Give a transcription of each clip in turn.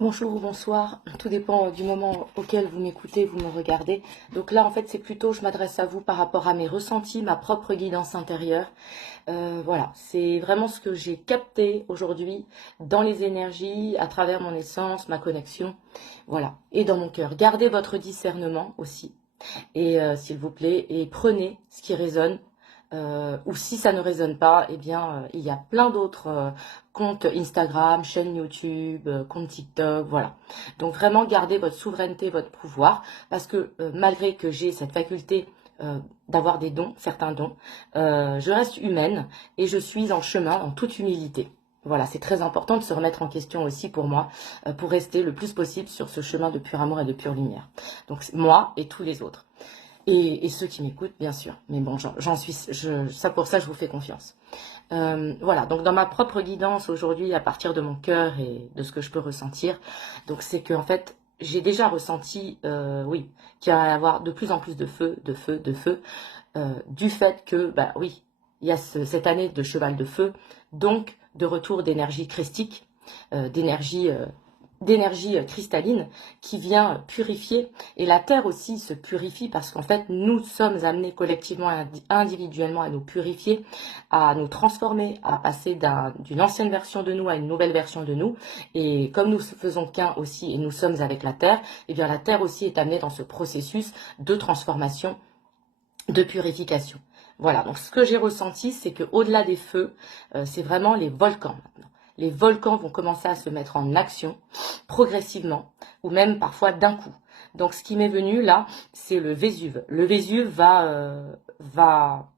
Bonjour ou bonsoir, tout dépend du moment auquel vous m'écoutez, vous me regardez. Donc là, en fait, c'est plutôt, je m'adresse à vous par rapport à mes ressentis, ma propre guidance intérieure. Voilà, c'est vraiment ce que j'ai capté aujourd'hui dans les énergies, à travers mon essence, ma connexion, voilà, et dans mon cœur. Gardez votre discernement aussi, et s'il vous plaît, et prenez ce qui résonne. Ou si ça ne résonne pas, eh bien, il y a plein d'autres comptes Instagram, chaîne YouTube, compte TikTok, voilà. Donc vraiment, gardez votre souveraineté, votre pouvoir, parce que malgré que j'ai cette faculté d'avoir des dons, certains dons, je reste humaine et je suis en chemin en toute humilité. Voilà, c'est très important de se remettre en question aussi pour moi, pour rester le plus possible sur ce chemin de pur amour et de pure lumière. Donc moi et tous les autres. Et ceux qui m'écoutent, bien sûr. Mais bon, j'en suis, ça pour ça, je vous fais confiance. Voilà, donc dans ma propre guidance aujourd'hui, à partir de mon cœur et de ce que je peux ressentir, donc c'est que en fait, j'ai déjà ressenti, oui, qu'il va y avoir de plus en plus de feu, de feu, de feu, du fait que, bah oui, il y a cette année de cheval de feu, donc de retour d'énergie christique, d'énergie cristalline qui vient purifier, et la terre aussi se purifie parce qu'en fait nous sommes amenés collectivement et individuellement à nous purifier, à nous transformer, à passer d'une ancienne version de nous à une nouvelle version de nous, et comme nous faisons qu'un aussi et nous sommes avec la terre, et bien la terre aussi est amenée dans ce processus de transformation, de purification. Voilà, donc ce que j'ai ressenti, c'est que au-delà des feux, c'est vraiment les volcans maintenant. Les volcans vont commencer à se mettre en action progressivement, ou même parfois d'un coup. Donc ce qui m'est venu là, c'est le Vésuve. Le Vésuve va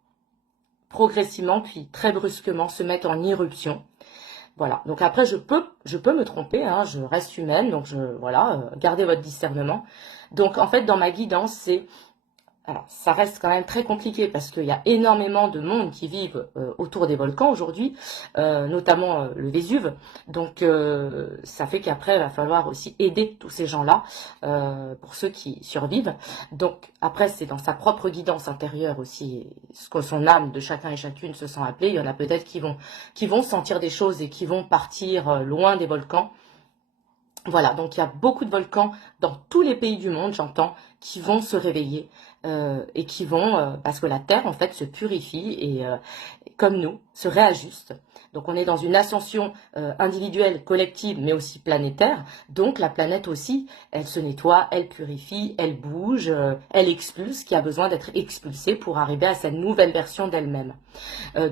progressivement, puis très brusquement, se mettre en éruption. Voilà. Donc après, je peux me tromper, hein, je reste humaine, donc voilà, gardez votre discernement. Donc en fait, dans ma guidance, c'est alors, ça reste quand même très compliqué parce qu'il y a énormément de monde qui vivent autour des volcans aujourd'hui, notamment le Vésuve. Donc, ça fait qu'après, il va falloir aussi aider tous ces gens-là, pour ceux qui survivent. Donc, après, c'est dans sa propre guidance intérieure aussi, ce que son âme de chacun et chacune se sent appelée. Il y en a peut-être qui vont sentir des choses et qui vont partir loin des volcans. Voilà, donc il y a beaucoup de volcans dans tous les pays du monde, j'entends, qui vont se réveiller et qui vont, parce que la Terre en fait se purifie et comme nous, se réajuste. Donc on est dans une ascension individuelle, collective, mais aussi planétaire. Donc la planète aussi, elle se nettoie, elle purifie, elle bouge, elle expulse ce qui a besoin d'être expulsé pour arriver à sa nouvelle version d'elle-même.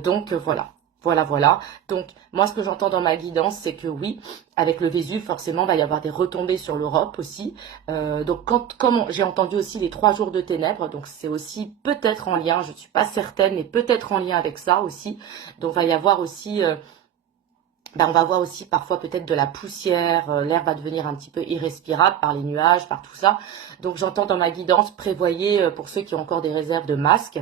Donc voilà. Voilà, voilà. Donc, moi, ce que j'entends dans ma guidance, c'est que oui, avec le Vésuve, forcément, il va y avoir des retombées sur l'Europe aussi. Donc, comme j'ai entendu aussi les 3 jours de ténèbres, donc c'est aussi peut-être en lien, je ne suis pas certaine, mais peut-être en lien avec ça aussi. Donc, il va y avoir aussi, on va voir aussi parfois peut-être de la poussière, l'air va devenir un petit peu irrespirable par les nuages, par tout ça. Donc, j'entends dans ma guidance, prévoyez pour ceux qui ont encore des réserves de masques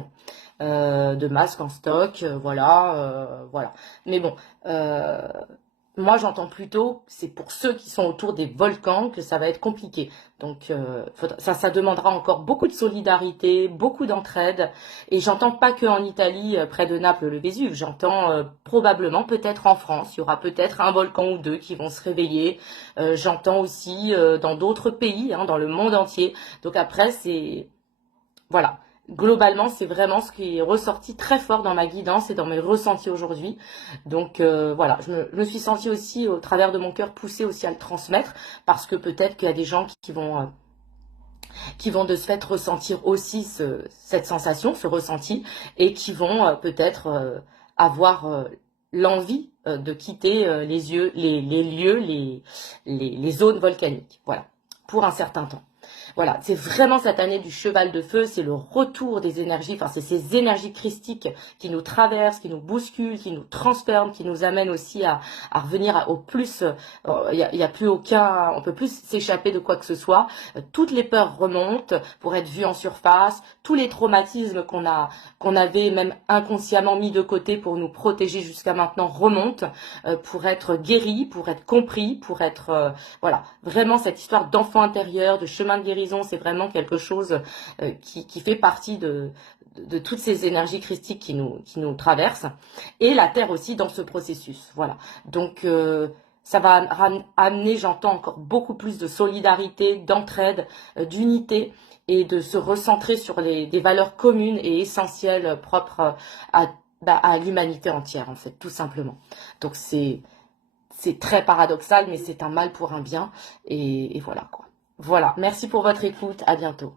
en stock, voilà, voilà. Mais bon, moi j'entends plutôt, c'est pour ceux qui sont autour des volcans que ça va être compliqué. Donc ça demandera encore beaucoup de solidarité, beaucoup d'entraide. Et j'entends pas que en Italie, près de Naples, le Vésuve. J'entends probablement, peut-être en France, il y aura peut-être un volcan ou deux qui vont se réveiller. J'entends aussi dans d'autres pays, hein, dans le monde entier. Donc après, c'est voilà. Globalement, c'est vraiment ce qui est ressorti très fort dans ma guidance et dans mes ressentis aujourd'hui. Donc voilà, je me suis sentie aussi au travers de mon cœur poussée aussi à le transmettre parce que peut-être qu'il y a des gens qui vont de ce fait ressentir aussi cette sensation, ce ressenti, et qui vont peut-être avoir l'envie de quitter les lieux, les zones volcaniques. Voilà, pour un certain temps. Voilà, c'est vraiment cette année du cheval de feu, c'est le retour des énergies, enfin c'est ces énergies christiques qui nous traversent, qui nous bousculent, qui nous transforment, qui nous amènent aussi à revenir au plus, y a plus aucun, on peut plus s'échapper de quoi que ce soit, toutes les peurs remontent pour être vues en surface, tous les traumatismes qu'on avait même inconsciemment mis de côté pour nous protéger jusqu'à maintenant remontent, pour être guéris, pour être compris, pour être, voilà, vraiment cette histoire d'enfant intérieur, de chemin de guérison, c'est vraiment quelque chose qui fait partie de toutes ces énergies christiques qui nous traversent, et la Terre aussi dans ce processus. Voilà. Donc Ça va amener, j'entends, encore beaucoup plus de solidarité, d'entraide, d'unité et de se recentrer sur des valeurs communes et essentielles propres à l'humanité entière, en fait, tout simplement. Donc c'est très paradoxal, mais c'est un mal pour un bien. Et voilà, quoi. Voilà. Merci pour votre écoute. À bientôt.